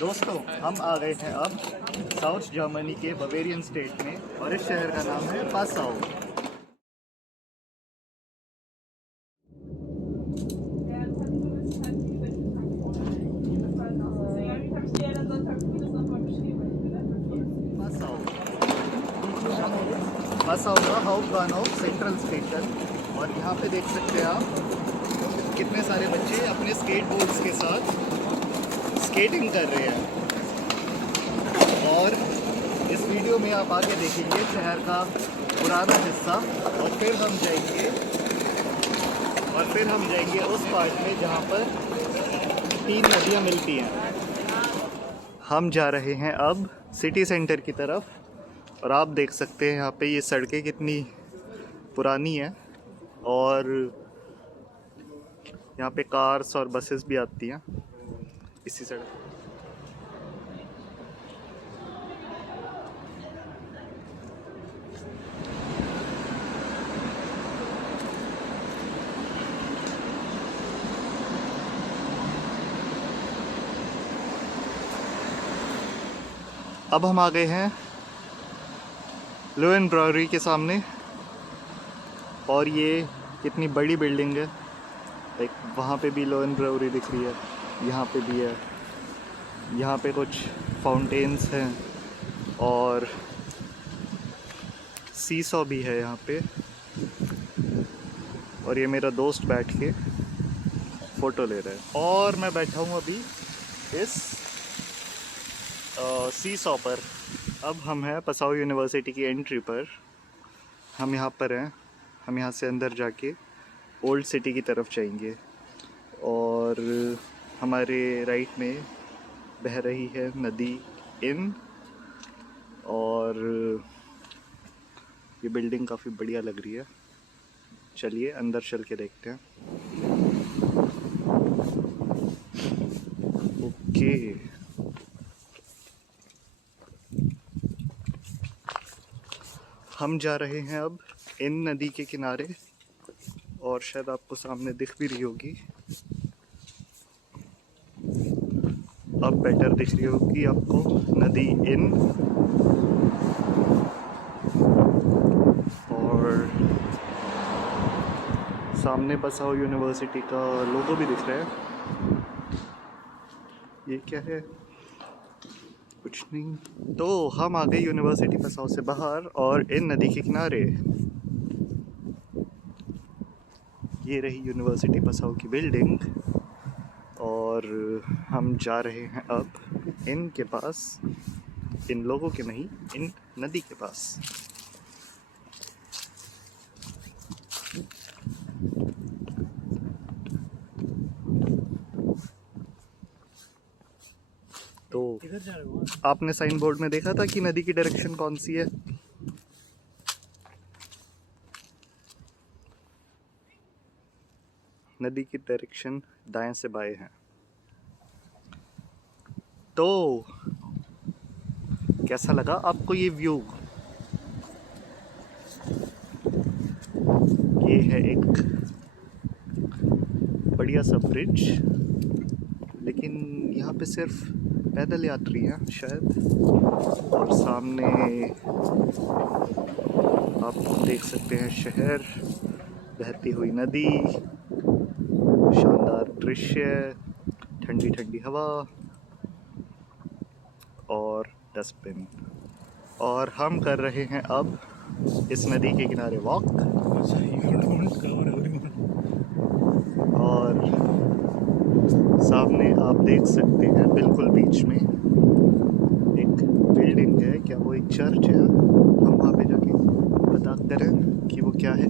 दोस्तों, हम आ गए हैं अब साउथ जर्मनी के बवेरियन स्टेट में और इस शहर का नाम है पासाओ। पासाओ पासाओ का हाउपबानहोफ सेंट्रल स्टेशन। और यहाँ पे देख सकते हैं आप कितने सारे बच्चे अपने स्केट बोर्ड्स के साथ स्केटिंग कर रहे हैं। और इस वीडियो में आप आगे देखेंगे शहर का पुराना हिस्सा और फिर हम जाएंगे उस पार्ट में जहाँ पर 3 नदियाँ मिलती हैं। हम जा रहे हैं अब सिटी सेंटर की तरफ और आप देख सकते हैं यहाँ पे ये सड़कें कितनी पुरानी हैं और यहाँ पे कार्स और बसेस भी आती हैं इसी सड़क। अब हम आ गए हैं लोएन ब्रावरी के सामने और ये कितनी बड़ी बिल्डिंग है। एक वहाँ पे भी लोएन ब्रावरी दिख रही है, यहाँ पे भी है। यहाँ पे कुछ फाउंटेन्स हैं और सीसॉ भी है यहाँ पे। और ये मेरा दोस्त बैठ के फ़ोटो ले रहा है और मैं बैठा हूँ अभी इस सीसॉ पर। अब हम हैं पसाओ यूनिवर्सिटी की एंट्री पर। हम यहाँ पर हैं, हम यहाँ से अंदर जाके ओल्ड सिटी की तरफ जाएंगे और हमारे राइट में बह रही है नदी इन। और ये बिल्डिंग काफ़ी बढ़िया लग रही है। चलिए अंदर चल के देखते हैं। ओके, हम जा रहे हैं अब इन नदी के किनारे और शायद आपको सामने दिख भी रही होगी, अब बेटर दिख रही होगी आपको नदी इन। और सामने पसाओ यूनिवर्सिटी का लोगो भी दिख रहा है। ये क्या है? कुछ नहीं। तो हम आ गए यूनिवर्सिटी पसाओ से बाहर और इन नदी के किनारे। ये रही यूनिवर्सिटी पसाओ की बिल्डिंग और हम जा रहे हैं अब इन के पास, इन लोगों के नहीं, इन नदी के पास। तो आपने साइन बोर्ड में देखा था कि नदी की डायरेक्शन कौन सी है? नदी की डायरेक्शन दाएं से बाएं है। तो कैसा लगा आपको ये व्यू? ये है एक बढ़िया सा ब्रिज, लेकिन यहाँ पे सिर्फ पैदल यात्री हैं शायद। और सामने आप देख सकते हैं शहर, बहती हुई नदी, शानदार दृश्य, ठंडी ठंडी हवा और डस्टबिन। और हम कर रहे हैं अब इस नदी के किनारे वॉक। और सामने आप देख सकते हैं बिल्कुल बीच में एक बिल्डिंग है। क्या वो एक चर्च है? हम वहाँ पे जाके पता करें कि वो क्या है।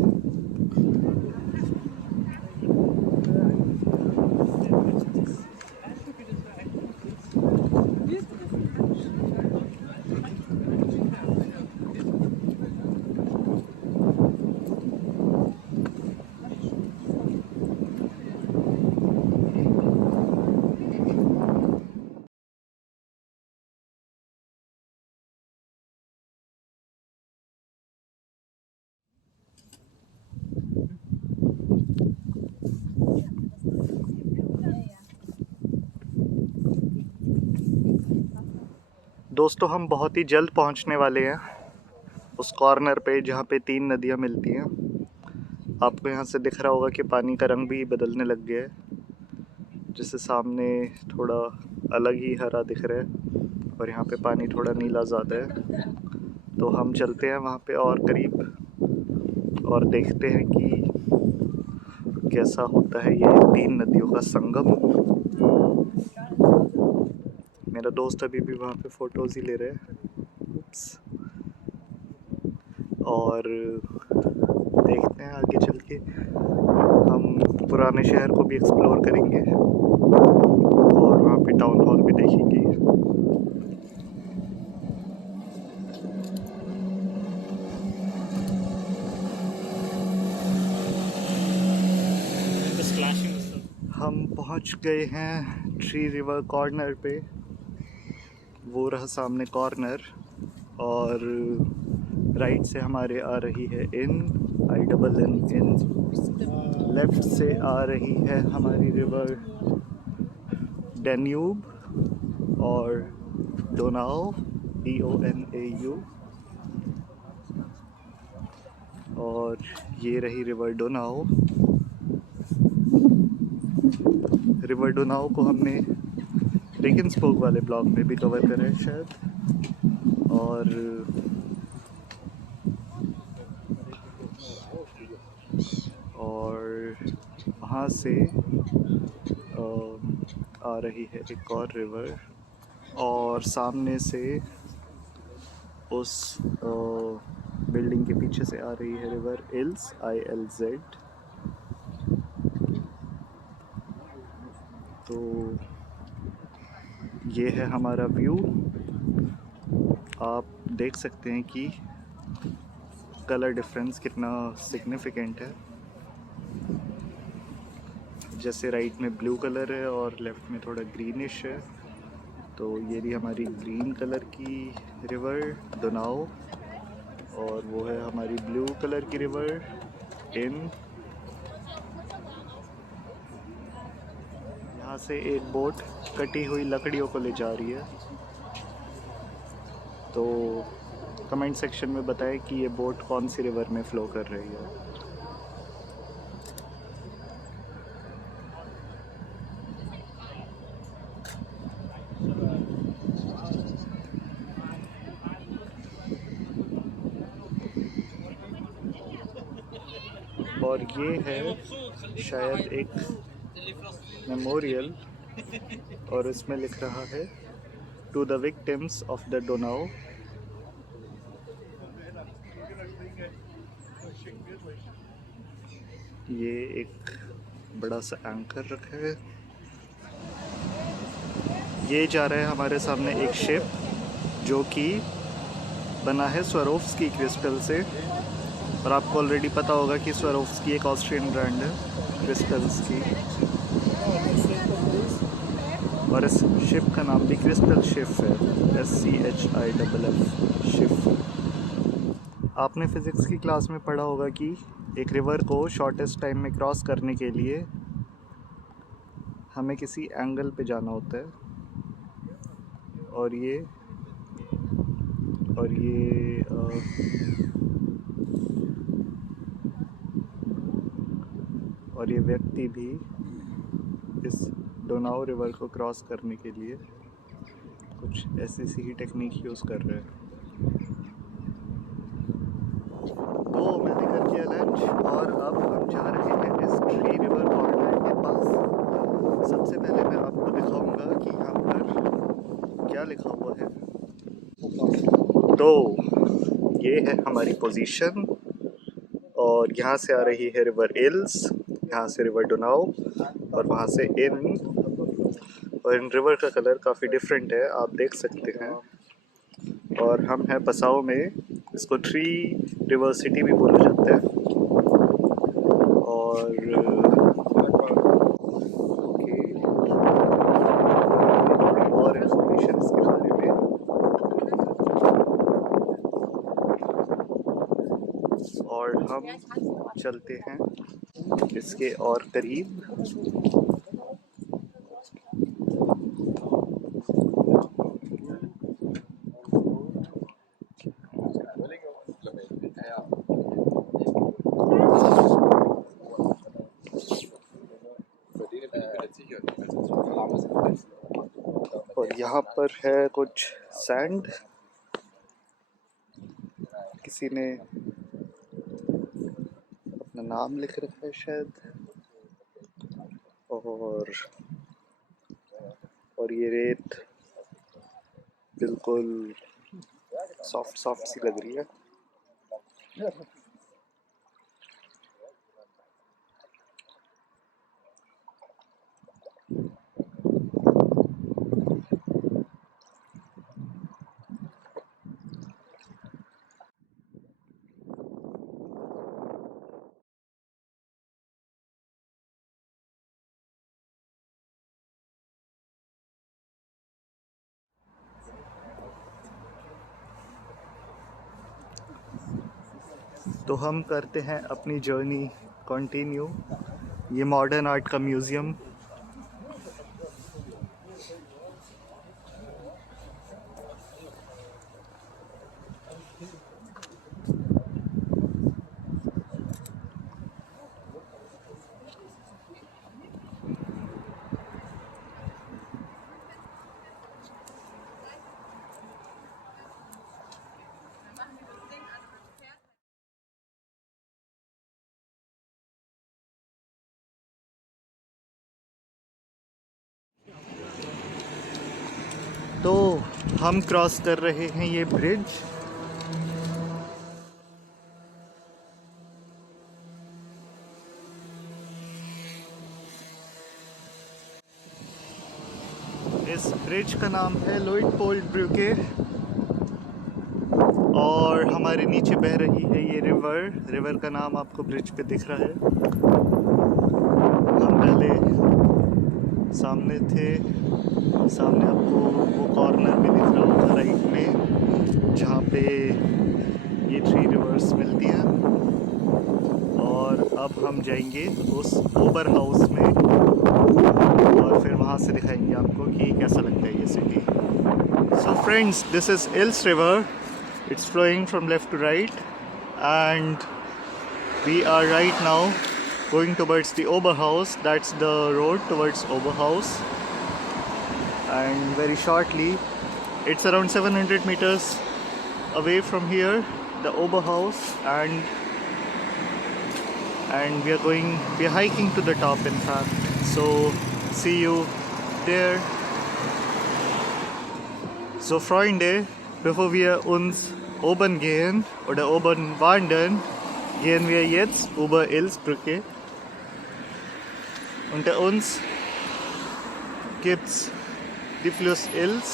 दोस्तों हम बहुत ही जल्द पहुंचने वाले हैं उस कॉर्नर पे जहाँ पे 3 नदियाँ मिलती हैं। आपको यहाँ से दिख रहा होगा कि पानी का रंग भी बदलने लग गया है, जिससे सामने थोड़ा अलग ही हरा दिख रहा है और यहाँ पे पानी थोड़ा नीला ज़्यादा है। तो हम चलते हैं वहाँ पे और करीब और देखते हैं कि कैसा होता है ये 3 नदियों का संगम। मेरा दोस्त अभी भी वहाँ पे फ़ोटोज़ ही ले रहे हैं। और देखते हैं आगे चल के हम पुराने शहर को भी एक्सप्लोर करेंगे और वहाँ पे टाउन हॉल भी देखेंगे। हम पहुँच गए हैं थ्री रिवर कॉर्नर पे। वो रहा सामने कॉर्नर और राइट से हमारे आ रही है इन। लेफ्ट से आ रही है हमारी रिवर डैन्यूब और डोनाउ DONAU। और ये रही रिवर डोनाउ। रिवर डोनाउ को हमने रेगन्सबर्ग वाले ब्लॉग में भी कवर करा है शायद। और वहाँ से आ रही है एक और रिवर और सामने से उस बिल्डिंग के पीछे से आ रही है रिवर ILZ। तो ये है हमारा व्यू। आप देख सकते हैं कि कलर डिफरेंस कितना सिग्निफिकेंट है। जैसे राइट में ब्लू कलर है और लेफ़्ट में थोड़ा ग्रीनिश है। तो ये भी हमारी ग्रीन कलर की रिवर डोनाउ और वो है हमारी ब्लू कलर की रिवर इन। यहाँ से एक बोट कटी हुई लकड़ियों को ले जा रही है। तो कमेंट सेक्शन में बताएं कि ये बोट कौन सी रिवर में फ़्लो कर रही है। और ये है शायद एक मेमोरियल और इसमें लिख रहा है to the victims of the Donau. ये एक बड़ा सा एंकर रखा है। ये जा रहा है हमारे सामने एक शिप जो कि बना है स्वारोव्स्की क्रिस्टल से। और आपको ऑलरेडी पता होगा कि स्वारोव्स्की एक ऑस्ट्रियन ब्रांड है क्रिस्टल्स की। और इस शिप का नाम भी क्रिस्टल शिप है, SCHIFF शिप। आपने फिज़िक्स की क्लास में पढ़ा होगा कि एक रिवर को शॉर्टेस्ट टाइम में क्रॉस करने के लिए हमें किसी एंगल पे जाना होता है। और ये व्यक्ति भी इस डोनाउ रिवर को क्रॉस करने के लिए कुछ ऐसी ही टेक्निक यूज़ कर रहे हैं। तो मैंने कर किया लंच और अब हम जा रहे हैं इस थ्री रिवर कॉर्नर के पास। सबसे पहले मैं आपको दिखाऊंगा कि यहाँ पर क्या लिखा हुआ है। तो ये है हमारी पोजीशन और यहाँ से आ रही है रिवर इल्स, यहाँ से रिवर डोनाउ और वहाँ से इन। और इन रिवर का कलर काफ़ी डिफरेंट है, आप देख सकते हैं। और हम हैं पसाओ में। इसको थ्री रिवर सिटी भी बोला जाता है। और और इंफॉर्मेशन इसके बारे में और हम चलते हैं इसके और करीब। और यहाँ पर है कुछ सैंड, किसी ने अपना नाम लिख रखा है शायद। और ये रेत बिल्कुल सॉफ्ट सॉफ्ट सी लग रही है। तो हम करते हैं अपनी जर्नी कंटिन्यू। ये मॉडर्न आर्ट का म्यूज़ियम। तो हम क्रॉस कर रहे हैं ये ब्रिज। इस ब्रिज का नाम है लुइटपोल्ड ब्रुके और हमारे नीचे बह रही है ये रिवर का नाम आपको ब्रिज पे दिख रहा है। हम पहले सामने थे, सामने आपको वो कॉर्नर में दिख रहा होगा राइट में, जहाँ पे ये 3 रिवर्स मिलती हैं। और अब हम जाएंगे उस ओबर हाउस में और फिर वहाँ से दिखाएंगे आपको कि कैसा लगता है ये city. So friends, this is Ils River. It's flowing from left to right, and we are right now going towards the Oberhaus. That's the road towards Oberhaus, and very shortly, it's around 700 meters away from here, the Oberhaus, and we are hiking to the top in fact. So see you there. So Freunde, bevor wir uns oben gehen oder oben wandern, gehen wir jetzt über Ilsbrücke. Unter uns gibt's die Fluss Ils.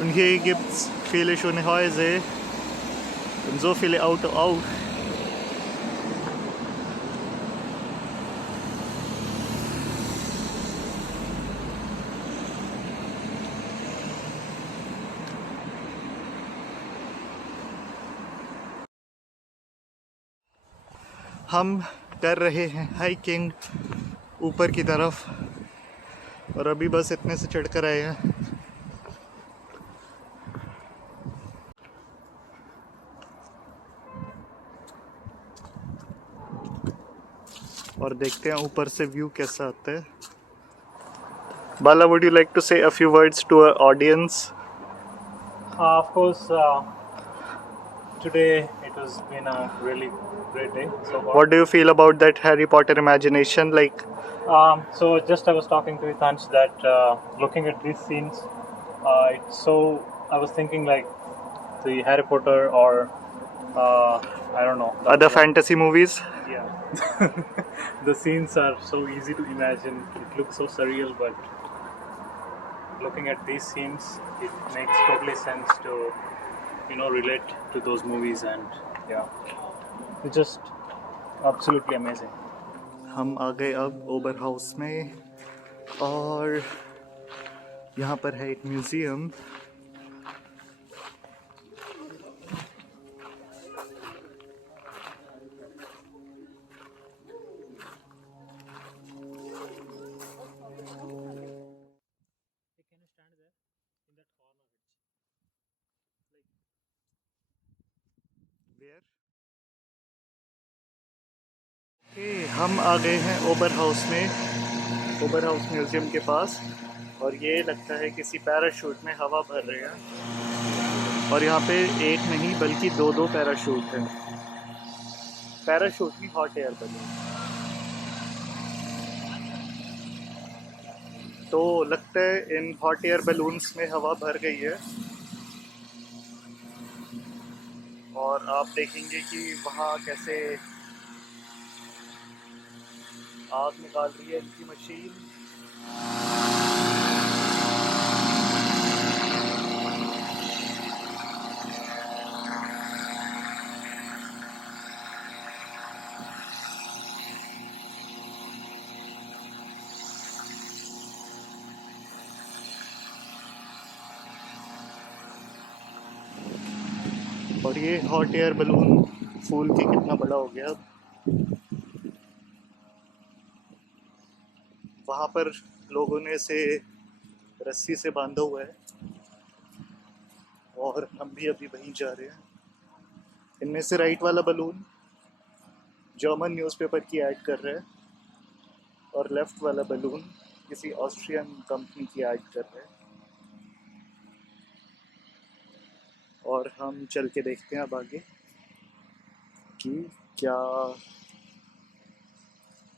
Und hier gibt's viele schöne Häuser und so viele Autos auch. हम कर रहे हैं hiking ऊपर की तरफ और अभी बस इतने से चढ़कर आए हैं। और देखते हैं ऊपर से व्यू कैसा आता है। Bala, would you like to say a few words to our audience? Of course, today it has been a really great day so far. What do you feel about that Harry Potter imagination? So just I was talking to Itansh that looking at these scenes, I was thinking like the Harry Potter or I don't know other fantasy movies? Yeah, the scenes are so easy to imagine. It looks so surreal, but looking at these scenes, it makes totally sense to relate to those movies, and yeah, it's just absolutely amazing. हम आ गए अब ओबर house में और यहाँ पर है एक museum. हम आ गए हैं ओबर हाउस में, ओबर हाउस म्यूज़ियम के पास। और ये लगता है किसी पैराशूट में हवा भर रहे हैं। और यहाँ पे एक नहीं बल्कि दो दो पैराशूट हैं। पैराशूट नहीं, हॉट एयर बैलून। तो लगता है इन हॉट एयर बैलून्स में हवा भर गई है। और आप देखेंगे कि वहाँ कैसे आग निकाल रही है इनकी मशीन। और ये हॉट एयर बलून फूल के कितना बड़ा हो गया। वहाँ पर लोगों ने इसे रस्सी से बांधा हुआ है और हम भी अभी वहीं जा रहे हैं। इनमें से राइट वाला बलून जर्मन न्यूज़पेपर की ऐड कर रहा है और लेफ्ट वाला बलून किसी ऑस्ट्रियन कंपनी की ऐड कर रहा है। और हम चल के देखते हैं अब आगे कि क्या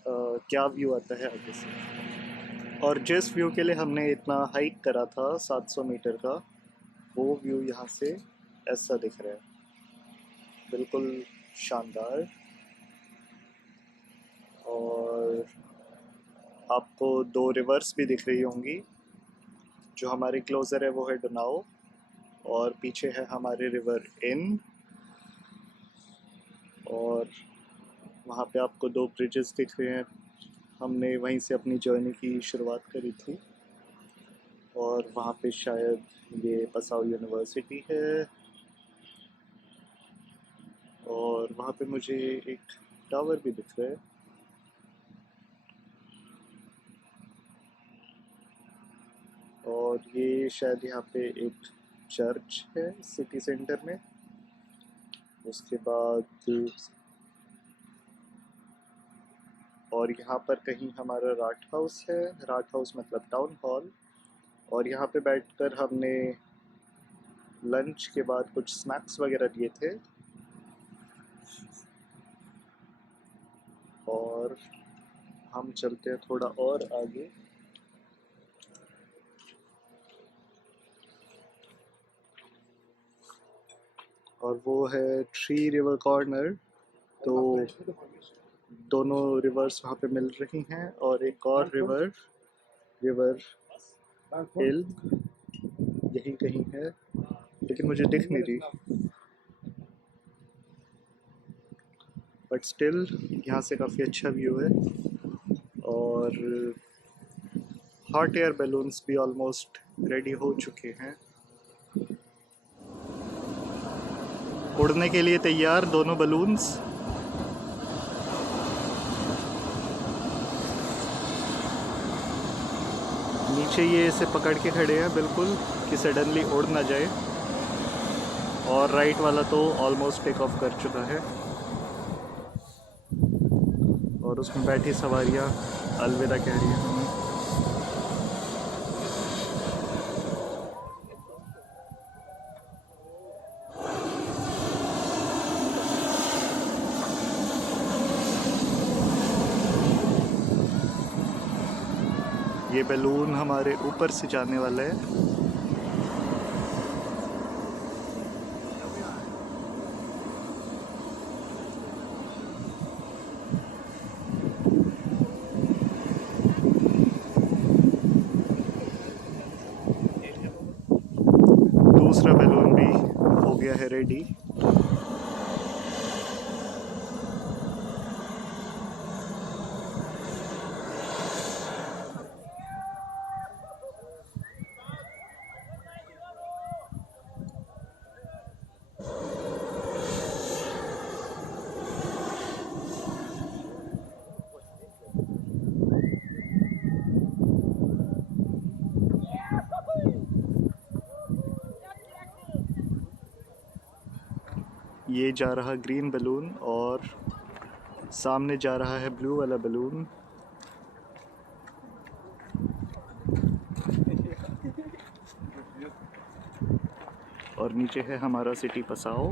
क्या व्यू आता है आगे से। और जिस व्यू के लिए हमने इतना हाइक करा था 700 मीटर का, वो व्यू यहाँ से ऐसा दिख रहा है, बिल्कुल शानदार। और आपको दो रिवर्स भी दिख रही होंगी। जो हमारी क्लोज़र है वो है डनाओ और पीछे है हमारे रिवर इन। और वहाँ पे आपको दो ब्रिजेस दिख रहे हैं। हमने वहीं से अपनी जर्नी की शुरुआत करी थी। और वहाँ पे शायद ये पसाओ यूनिवर्सिटी है। और वहाँ पे मुझे एक टावर भी दिख रहा है। और ये शायद यहाँ पे एक चर्च है सिटी सेंटर में। उसके बाद और यहाँ पर कहीं हमारा राट हाउस है। राट हाउस मतलब टाउन हॉल। और यहाँ पे बैठकर हमने लंच के बाद कुछ स्नैक्स वगैरह लिए थे। और हम चलते हैं थोड़ा और आगे। और वो है थ्री रिवर कॉर्नर। तो दोनों रिवर्स वहाँ पे मिल रही हैं। और एक और रिवर हिल यही कहीं है, लेकिन मुझे दिख नहीं रही। बट स्टिल यहाँ से काफ़ी अच्छा व्यू है। और हॉट एयर बैलून्स भी ऑलमोस्ट रेडी हो चुके हैं, उड़ने के लिए तैयार दोनों बलून्स। नीचे ये इसे पकड़ के खड़े हैं बिल्कुल कि सडनली उड़ ना जाए। और राइट वाला तो ऑलमोस्ट टेक ऑफ कर चुका है और उसमें बैठी सवारियाँ अलविदा कह रही हैं। ये बैलून हमारे ऊपर से जाने वाला है। दूसरा बैलून भी हो गया है रेडी। ये जा रहा ग्रीन बैलून और सामने जा रहा है ब्लू वाला बलून। और नीचे है हमारा सिटी पसाओ।